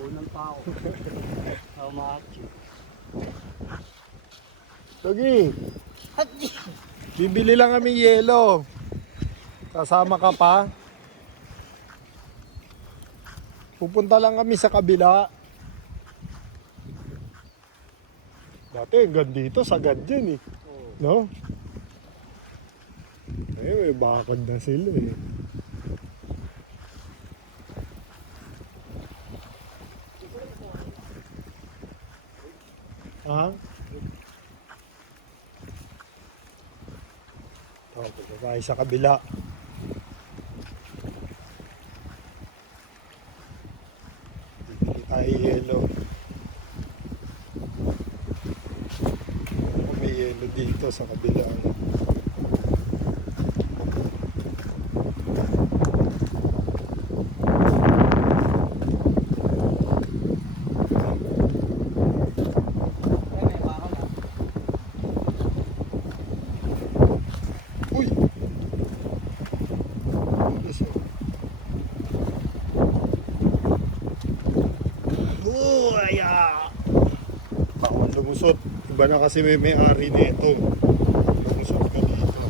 Unang tao. Ako macho. Dogi, bibili lang kami yelo. Kasama ka pa? Pupunta lang kami sa kabila. Dati hanggang dito, sagad yan eh. No? Eh, may bakod na sila eh. Ha? Oh, punta sa kabila. Bibili tayo yelo. Ano may yelo dito sa kabila. Ay, Oh, aya! Bawal lumusot. Iba na kasi may may-ari nito. Lumusot ka dito.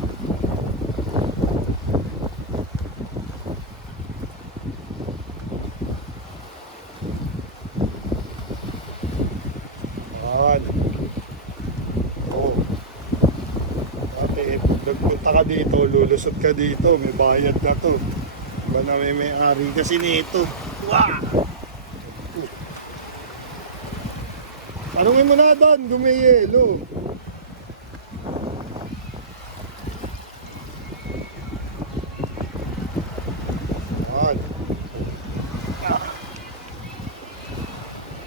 Yan. Oh. Ate, nagpunta ka dito, lulusot ka dito, may bayad na to. Iba na may may-ari kasi nito. Wow! Tanungin mo na doon, gumiyelo.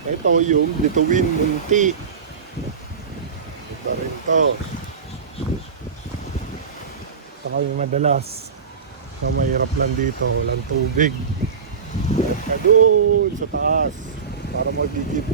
Ito yung bituin munti. Ito rin to. Ito kami madalas. So, mahirap lang dito. Walang tubig. Ka doon sa taas. Para magigib.